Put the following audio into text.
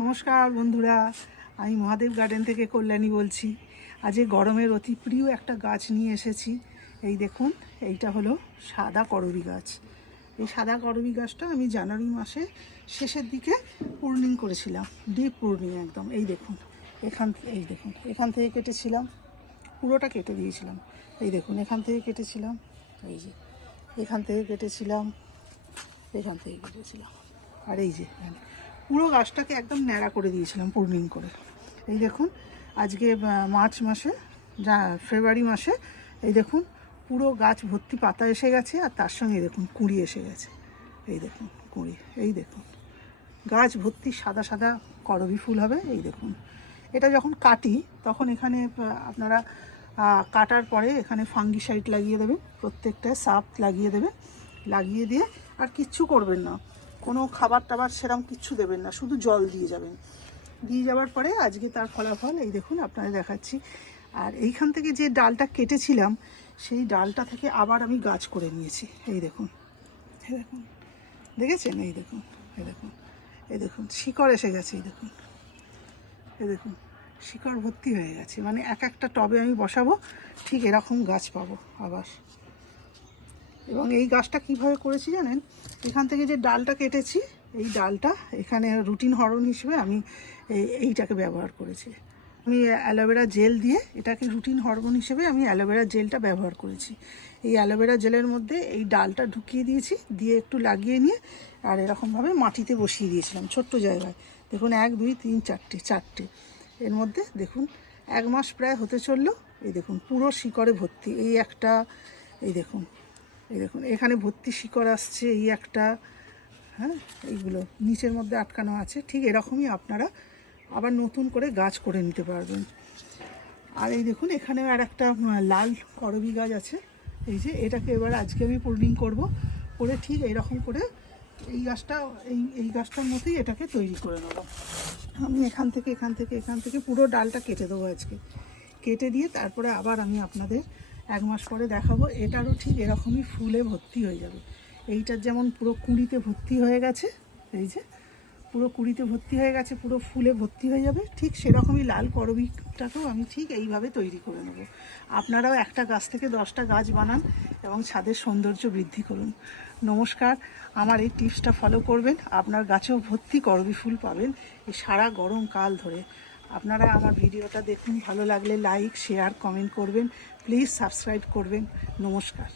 নমস্কার বন্ধুরা, আমি মহাদেব গার্ডেন থেকে কল্যাণী বলছি। আজ গরমের অতি প্রিয় একটা গাছ নিয়ে এসেছি। এই দেখুন, এইটা হলো সাদা করবী গাছ। এই সাদা করবী গাছটা আমি জানুয়ারি মাসে শেষের দিকে প্রুনিং করেছিলাম, ডিপ প্রুনিং একদম। এই দেখুন, এখান থেকে কেটেছিলাম, পুরোটা কেটে দিয়েছিলাম। এই দেখুন, এখান থেকে কেটেছিলাম, এই যে এখান থেকে কেটেছিলাম, এখান থেকে কেটেছিলাম, আর এই যে পুরো গাছটাকে একদম ন্যাড়া করে দিয়েছিলাম প্রুনিং করে। এই দেখুন, আজকে মার্চ মাসে, ফেব্রুয়ারি মাসে, এই দেখুন পুরো গাছ ভর্তি পাতা এসে গেছে, আর তার সঙ্গে দেখুন কুঁড়ি এসে গেছে। এই দেখুন কুঁড়ি, এই দেখুন গাছ ভর্তি সাদা সাদা করবী ফুল হবে। এই দেখুন, এটা যখন কাটি তখন এখানে আপনারা কাটার পরে এখানে ফাঙ্গিসাইড লাগিয়ে দেবেন, প্রত্যেকটা সাপ লাগিয়ে দেবেন। লাগিয়ে দিয়ে আর কিচ্ছু করবেন না, কোনো খাবার টাবার সেরকম কিচ্ছু দেবেন না, শুধু জল দিয়ে যাবেন। দিয়ে যাওয়ার পরে আজকে তার ফলাফল এই দেখুন আপনাদের দেখাচ্ছি। আর এইখান থেকে যে ডালটা কেটেছিলাম, সেই ডালটা থেকে আবার আমি গাছ করে নিয়েছি। এই দেখুন, এই দেখুন, দেখেছেন? এই দেখুন, এই দেখুন, এই দেখুন শিকড় এসে গেছে। এই দেখুন, এই দেখুন শিকড় ভর্তি হয়ে গেছে। মানে এক একটা টবে আমি বসাবো, ঠিক এরকম গাছ পাবো আবার। এবং এই গাছটা কিভাবে করেছি জানেন? এখান থেকে যে ডালটা কেটেছি, এই ডালটা এখানে রুটিন হরণ হিসেবে আমি এইটাকে ব্যবহার করেছি। আমি অ্যালোভেরা জেল দিয়ে এটাকে রুটিন হরমোন হিসেবে আমি অ্যালোভেরা জেলটা ব্যবহার করেছি। এই অ্যালোভেরা জেলের মধ্যে এই ডালটা ঢুকিয়ে দিয়েছি, দিয়ে একটু লাগিয়ে নিয়ে আর এরকমভাবে মাটিতে বসিয়ে দিয়েছিলাম ছোট্ট জায়গায়। দেখুন 1 2 3 4টে এর মধ্যে দেখুন 1 মাস প্রায় হতে চললো। এই দেখুন পুরো শিকড়ে ভর্তি। এই একটা, এই দেখুন, এই দেখুন এখানে ভর্তি শিকড় আসছে, এই একটা, হ্যাঁ এইগুলো নিচের মধ্যে আটকানো আছে। ঠিক এরকমই আপনারা আবার নতুন করে গাছ করে নিতে পারবেন। আর এই দেখুন এখানে আর একটা লাল করবী গাছ আছে। এই যে এটাকে এবার আজকে আমি প্রুনিং করব, করে ঠিক এইরকম করে এই গাছটা এই গাছটার মতোই এটাকে তৈরি করে নেব। আমি এখান থেকে পুরো ডালটা কেটে দেবো আজকে। কেটে দিয়ে তারপরে আবার আমি আপনাদের 1 মাস পরে দেখাবো। এটারও ঠিক এরকমই ফুলে ভর্তি হয়ে যাবে। এইটার যেমন পুরো কুঁড়িতে ভর্তি হয়ে গেছে, এই যে পুরো কুঁড়িতে ভর্তি হয়ে গেছে, পুরো ফুলে ভর্তি হয়ে যাবে, ঠিক সেরকমই লাল করবীটাকেও আমি ঠিক এইভাবে তৈরি করে নেব। আপনারাও একটা গাছ থেকে 10টা গাছ বানান এবং ছাদের সৌন্দর্য বৃদ্ধি করুন। নমস্কার, আমার এই টিপসটা ফলো করবেন, আপনার গাছেও ভর্তি করবী ফুল পাবেন এই সারা গরমকাল ধরে। আপনারা আমার ভিডিওটা দেখুন, ভালো লাগলে লাইক, শেয়ার, কমেন্ট করবেন, প্লিজ সাবস্ক্রাইব করবেন। নমস্কার।